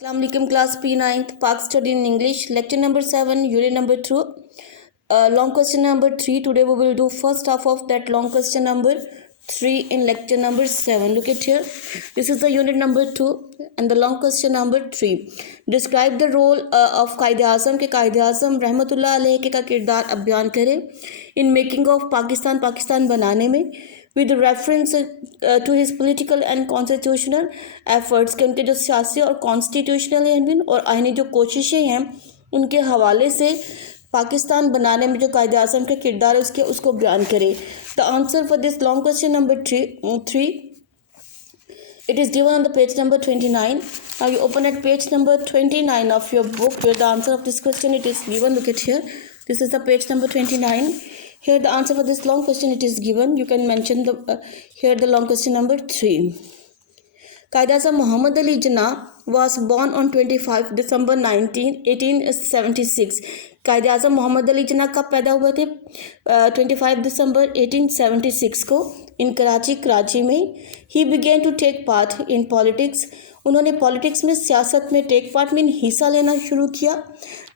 Assalamu alaikum class P9th Park Study in English lecture number 7 unit number 2 long question number 3. Today we will do first half of that long question number 3 in lecture number 7. Look at here, this is the unit number 2 and the long question number 3. Describe the role of Quaid-e-Azam के Quaid-e-Azam रहमतुल्लाह अलैह का किरदार अब बयान करें in making of Pakistan बनाने में with reference to his political and constitutional efforts के उनके जो सियासी और कॉन्स्टिट्यूशनल हैं और आईनी जो कोशिशें हैं उनके हवाले से पाकिस्तान बनाने में जो कायद-ए-आज़म का किरदार है उसको बयान करें. The answer for this long question number 3 it is given on the page number 29. Now you open at page number 29 of your book where the answer of this question it is given. Look at here, this is the page number 29. Here the answer for this long question it is given. You can mention the here the long question number 3. Quaid-e-Azam Muhammad Ali Jinnah was born on 25 December 1876. Quaid-e-Azam Muhammad Ali Jinnah कब पैदा हुए थे? 25 दिसंबर 1876 को इन कराची में. He began to take part in politics. उन्होंने politics में सियासत में टेक पार्ट में हिस्सा लेना शुरू किया.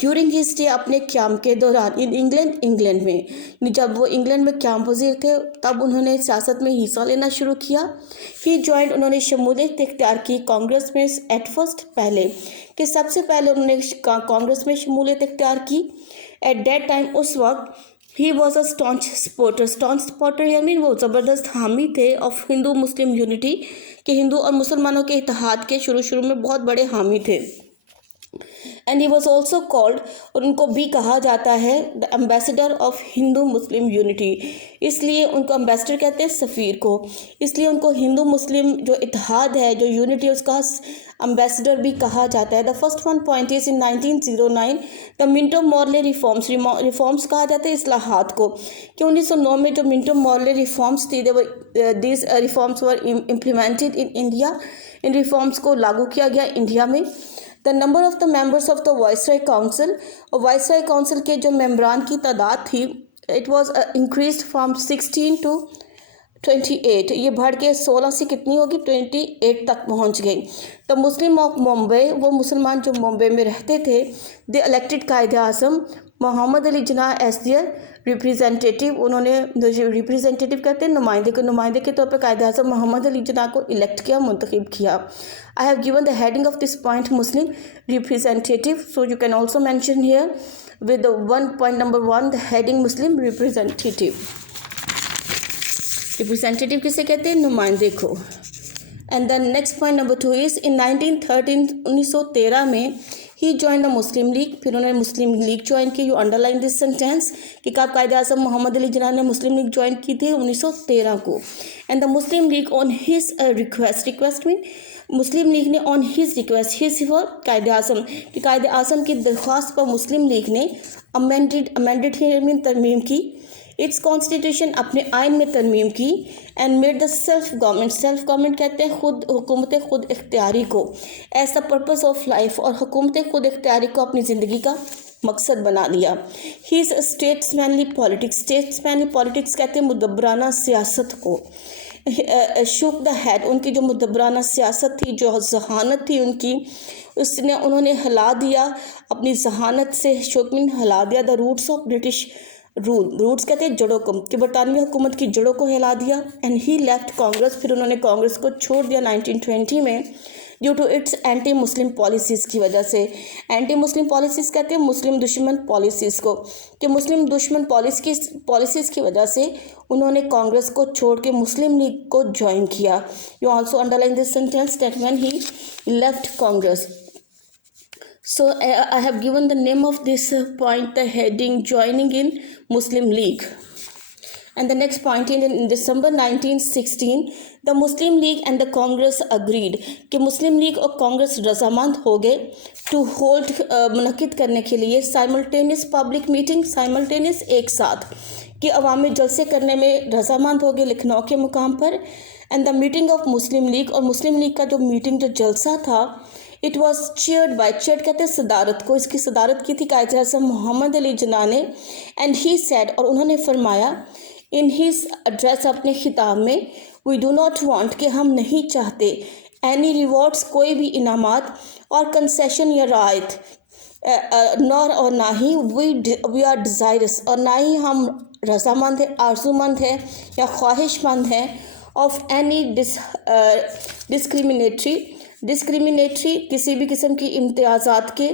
ड्यूरिंग हिज स्टे अपने क्याम के दौरान इन इंग्लैंड में जब वो इंग्लैंड में क्याम वजीर थे तब उन्होंने सियासत में हिस्सा लेना शुरू किया. ही जॉइंट उन्होंने शमूलियत इख्तियार की कांग्रेस में एट फर्स्ट पहले कि सबसे पहले उन्होंने कांग्रेस में शमूलियत इख्तियार की. एट दैट टाइम उस वक्त he was a staunch supporter यानी वो ज़बरदस्त हामी थे ऑफ हिंदू मुस्लिम यूनिटी कि हिंदू और मुसलमानों के इत्तेहाद के शुरू में बहुत बड़े हामी थे. And he was also called और उनको भी कहा जाता है the ambassador of Hindu Muslim unity. इसलिए उनको एम्बेसडर कहते हैं सफ़ीर को. इसलिए उनको हिंदू मुस्लिम जो इत्तेहाद है जो यूनिटी है उसका एम्बेसडर भी कहा जाता है. The first one point is in 1909 the Minto Morley reforms कहा जाता है इस्लाहात को कि 1909 में जो मिंटो मॉर्ले रिफॉर्म्स थी these reforms were implemented in India. In reforms को लागू किया गया इंडिया में. The number of the members of the viceroy council और वाइसराय काउंसिल के जो मेंबरान की तादाद थी it was increased from 16 to 28. ये बढ़ के 16 से कितनी होगी 28 तक पहुंच गई. द मुस्लिम ऑफ मुंबई वो मुसलमान जो मुंबई में रहते थे they elected Quaid-e-Azam Mohammad Ali Jinnah as their representative. उन्होंने रिप्रेजेंटेटिव कहते हैं नुमाइंदे के तौर पर कायद-ए-आज़म मोहम्मद अली जिन्ना को इलेक्ट किया मुंतखब किया. I have given the heading of this point Muslim representative, so you can also mention here with the point number 1 the heading Muslim representative. Representative किसे कहते हैं? नुमाइंदे को. And then next point number 2 is in 1913 में ही joined the Muslim League. फिर उन्होंने मुस्लिम league join की. You underline this sentence कि कब कायद-ए-आज़म मोहम्मद अली जिन्ना ने मुस्लिम लीग ज्वाइन की थी 1913 को. And the Muslim league on his request में मुस्लिम लीग ने on his request his for Quaid-e-Azam कि कायद-ए-आज़म की दरख्वास्त पर मुस्लिम लीग ने अमेंडेड तरमीम की इट्स कॉन्स्टिट्यूशन अपने आइन में तरमीम की. And made the self government कहते हैं हुकूमत खुद इख्तियारी को as the purpose of life और हुकूमत खुद इख्तियारी को अपनी ज़िंदगी का मकसद बना लिया. हीज़ स्टेट्समैनली पॉलिटिक्स कहते हैं मुदब्बराना सियासत को. शुक द हेड उनकी जो मुदब्बराना सियासत थी जो जहानत थी उनकी उन्होंने हिला दिया अपनी जहानत से शुकमिन हिला दिया. The roots of British roots कहते हैं जड़ों को कि बरतानवी हुकूमत की जड़ों को हिला दिया. एंड ही लेफ्ट कांग्रेस फिर उन्होंने कांग्रेस को छोड़ दिया 1920 में due to its anti Muslim policies की वजह से. एंटी मुस्लिम पॉलिसीज़ कहते हैं मुस्लिम दुश्मन पॉलिसीज़ को कि मुस्लिम दुश्मन पॉलिसीज़ की वजह से उन्होंने कांग्रेस को छोड़ के मुस्लिम लीग को ज्वाइन किया. You also underline this sentence that when he left Congress. So I have given the name of this point the heading joining in Muslim League. And the next point in December 1916 the Muslim League and the Congress agreed कि मुस्लिम league और कांग्रेस रजामंद हो गए to hold मुनक़िद करने के लिए simultaneous public meeting simultaneous एक साथ कि अवामी जलसे करने में रजामंद हो गए लखनऊ के मुकाम पर. And the meeting of Muslim league और मुस्लिम लीग का जो मीटिंग जो जलसा था इट वॉज चेयर्ड कहते हैं सदारत को इसकी सदारत की थी कायद-ए-आज़म मोहम्मद अली जिन्ना ने. एंड ही सेड और उन्होंने फरमाया इन हिज एड्रेस अपने खिताब में वी डू नॉट वांट कि हम नहीं चाहते any rewards, कोई भी इनामात और कंसेशन या रायत नॉर और ना ही वी आर डिज़ायरस और ना ही हम रजामंद है, आरजूमंद है या ख्वाहिशमंद है ऑफ एनी डिस्क्रिमिनेटरी किसी भी किस्म की इम्तियाज़ात के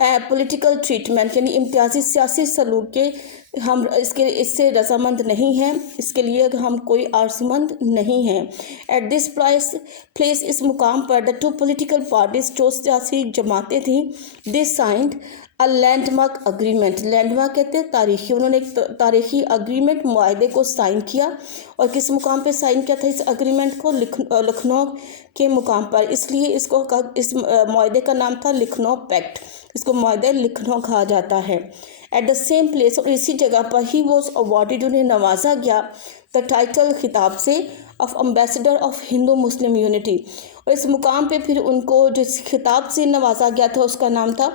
पॉलिटिकल ट्रीटमेंट यानी इम्तियाजी सियासी सलूक के हम इससे रजामंद नहीं हैं, इसके लिए हम कोई आरजूमंद नहीं हैं। एट दिस प्लेस इस मुकाम पर द टू पॉलिटिकल पार्टीज जो सियासी जमातें थीं they signed a landmark agreement, landmark कहते हैं तारीखी, उन्होंने एक तारीखी अग्रीमेंट मुआहदे को साइन किया और किस मुकाम पे साइन किया था इस अग्रीमेंट को? लखनऊ के मुकाम पर, इसलिए इस मुआहदे का नाम था लखनऊ पैक्ट, इसको मुआहदा लखनऊ कहा जाता है। एट द सेम प्लेस और इसी जगह पर ही वॉज अवॉर्डेड, उन्हें नवाजा गया द टाइटल खिताब से of ambassador of Hindu Muslim unity, और इस मुकाम पे फिर उनको जिस खिताब से नवाजा गया था उसका नाम था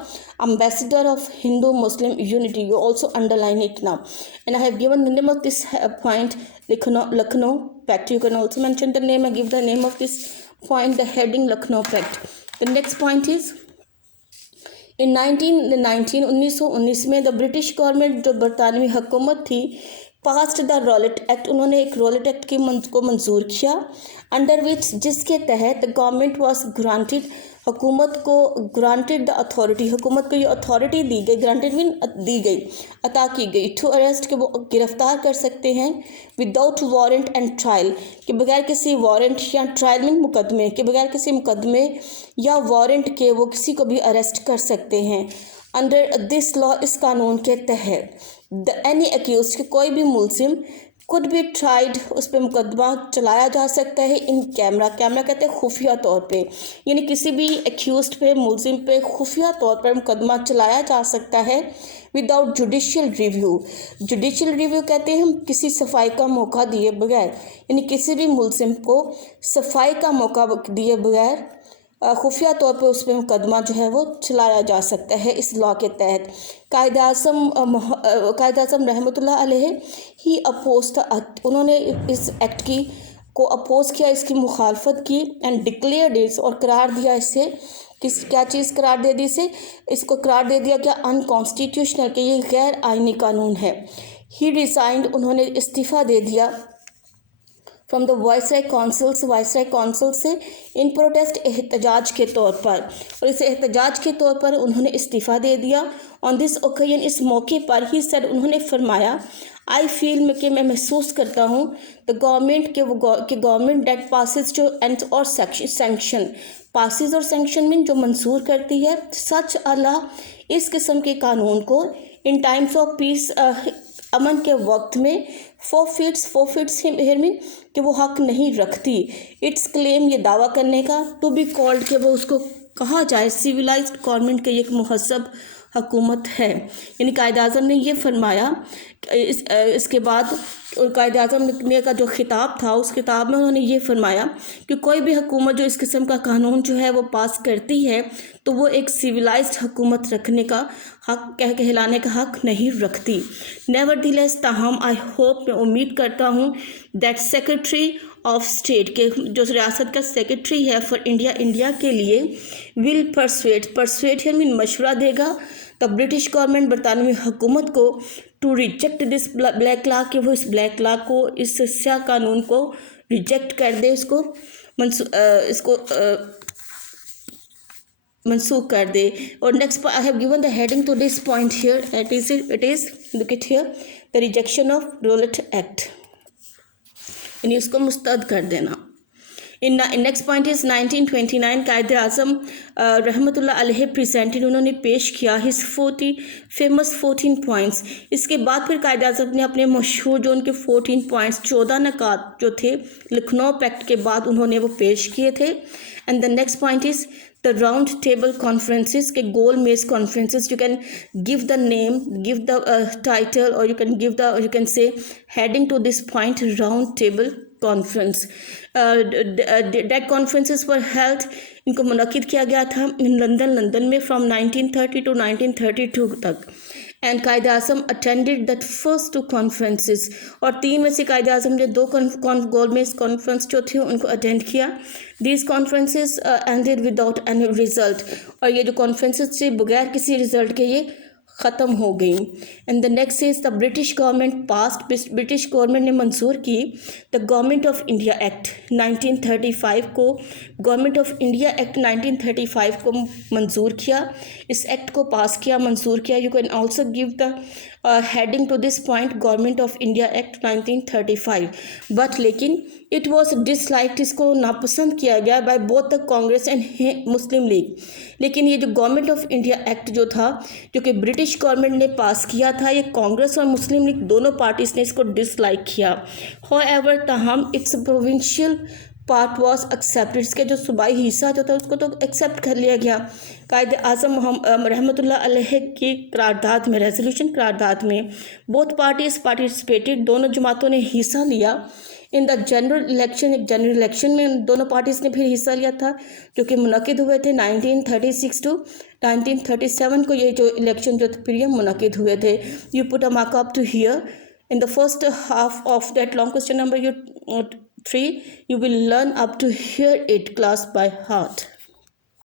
ambassador of Hindu Muslim unity. You also underline it now and I have given the name of this point Lucknow pact. You can also mention the name, I give the name of this point the heading Lucknow pact. The next point is in 1919 में the British government जो बरतानवी हुकूमत थी passed the Rowlatt act, उन्होंने एक Rowlatt act को मंजूर किया under which जिसके तहत गवर्नमेंट वॉज ग्रांटेड, हुकूमत को ग्रांटेड द अथॉरिटी, हुकूमत को ये अथॉरिटी दी गई, ग्रांटेड मीन दी गई, अता की गई, टू अरेस्ट के वो गिरफ्तार कर सकते हैं विदाउट वारंट एंड ट्रायल, के बगैर किसी वारंट या ट्रायल मीन मुकदमे के बगैर किसी मुकदमे या वारंट के वो किसी को भी अरेस्ट कर सकते हैं। अंडर दिस लॉ, इस कानून के तहत द एनी एक्यूज, कोई भी मुलजिम कुड बी ट्राइड, उस पर मुकदमा चलाया जा सकता है इन कैमरा, कैमरा कहते हैं खुफिया तौर पे, यानी किसी भी एक्यूज पे मुलजिम पे खुफिया तौर पर मुकदमा चलाया जा सकता है without judicial review. Judicial review कहते हैं हम किसी सफाई का मौका दिए बगैर, यानी किसी भी मुलजिम को सफाई का मौका दिए बगैर खुफिया तौर पर उस पर मुकदमा जो है वो चलाया जा सकता है इस लॉ के तहत। कायद आज़म रहमतुल्लाह अलैह ही अपोज द एक्ट, उन्होंने इस एक्ट को अपोज किया, इसकी मुखालफत की एंड डिक्लेयर्ड इट, और करार दिया इसे क्या चीज़ करार दे दी इसे, इसको करार दे दिया क्या अनकॉन्स्टिट्यूशनल, कि ये गैर आइनी कानून है। ही रिजाइंड, उन्होंने इस्तीफ़ा दे दिया फ्रॉम द वाइसराय कौंसिल से इन प्रोटेस्ट एहतजाज के तौर पर, और इस एहतजाज के तौर पर उन्होंने इस्तीफ़ा दे दिया। ऑन दिस ओकेजन, इस मौके पर ही सर उन्होंने फरमाया आई फील में कि मैं महसूस करता हूँ द गवर्नमेंट के गवर्नमेंट डेट पासिस जो एंड और सैंक्शन, पासिस और सैंक्शन मीन जो मंसूर करती है सच अल्लाह इस किस्म के कानून को इन टाइम्स ऑफ पीस, अमन के वक्त में फोफिट्स हिम मीन कि वो हक नहीं रखती, इट्स क्लेम ये दावा करने का, टू बी कॉल्ड कि वो उसको कहा जाए सिविलाइज्ड गवर्नमेंट के एक मुहज़्ज़ब हुकूमत है। यानी कायद आज़म ने ये फरमाया इसके बाद, और कायद आज़म ने का जो खिताब था उस खिताब में उन्होंने ये फरमाया कि कोई भी हुकूमत जो इस किस्म का कानून जो है वो पास करती है तो वो एक सिविलाइज्ड हुकूमत रखने का हक कहलाने का हक नहीं रखती। नेवरदीलेस, ताहम आई होप, मैं उम्मीद करता हूँ दैट सेक्रेटरी ऑफ स्टेट के जो रियासत का सेक्रेटरी है फॉर इंडिया के लिए विल परसुएड हिम मीन मशवरा देगा द ब्रिटिश गवर्नमेंट, बरतानवी हुकूमत को to reject this black law, कि वो इस ब्लैक लॉ को, इस स्या कानून को रिजेक्ट कर दे, इसको मनसूख कर दे। और next I have given the heading to this point here, it is look it here the rejection of Rowlatt act, यानी उसको मुस्तरद कर देना। In next point is 1929 Quaid Azam रहमतुल्लाह अलैह प्रेजेंटेड, उन्होंने पेश किया हिज 14 पॉइंट्स। इसके बाद फिर कायद आज़म ने अपने मशहूर जो उनके 14 पॉइंट्स 14 नकात जो थे लखनऊ पैक्ट के बाद उन्होंने वो पेश किए थे। And the next point is the round table conferences के गोल मेज conferences, you can give the name, give the title और you can say heading to this point round table conference. That conferences पर हेल्थ, इनको मुनक्किद किया गया था लंदन में फ्रॉम 1930 to 1932 तक। And Quaid Azam attended that first two conferences, اور 3 میں سے قائد اعظم نے 2 گورنمنٹ کانفرنس جو تھی ان کو اٹینڈ کیا. These conferences ended without any result, اور یہ جو کانفرنسز تھے بغیر کسی رزلٹ کے یہ ختم ہو گئیں. And the next is the British government passed, British government نے منظور کی the government of India act 1935 کو, گورنمنٹ آف انڈیا ایکٹ 1935 کو منظور کیا, اس ایکٹ کو پاس کیا, منظور کیا. You can also give the heading to this point government of India act 1935, but لیکن اٹ واز ڈس لائکڈ, اس کو ناپسند کیا گیا by both the Congress and Muslim League. لیکن یہ جو گورنمنٹ آف انڈیا ایکٹ جو تھا جو کہ برٹش گورنمنٹ نے پاس کیا تھا, یہ کانگریس اور مسلم لیگ دونوں پارٹیز نے اس کو ڈس لائک کیا. ہاؤ ایور تاہم its provincial part was accepted, اس کے جو صوبائی حصہ جو تھا اس کو تو ایکسیپٹ کر لیا گیا. قائد اعظم رحمۃ اللہ علیہ کی قرارداد میں, ریزولوشن قرارداد میں بوتھ پارٹیز پارٹیسپیٹڈ, دونوں جماعتوں نے حصہ لیا ان دا جنرل الیکشن, ایک جنرل الیکشن میں دونوں پارٹیز نے پھر حصہ لیا تھا جو کہ منعقد ہوئے تھے 1936 ٹو 1937 کو. یہ جو الیکشن جو پھر یہ منعقد ہوئے تھے. You put a mark up to here in the first half of that long question number 3, you will learn up to hear it class by heart.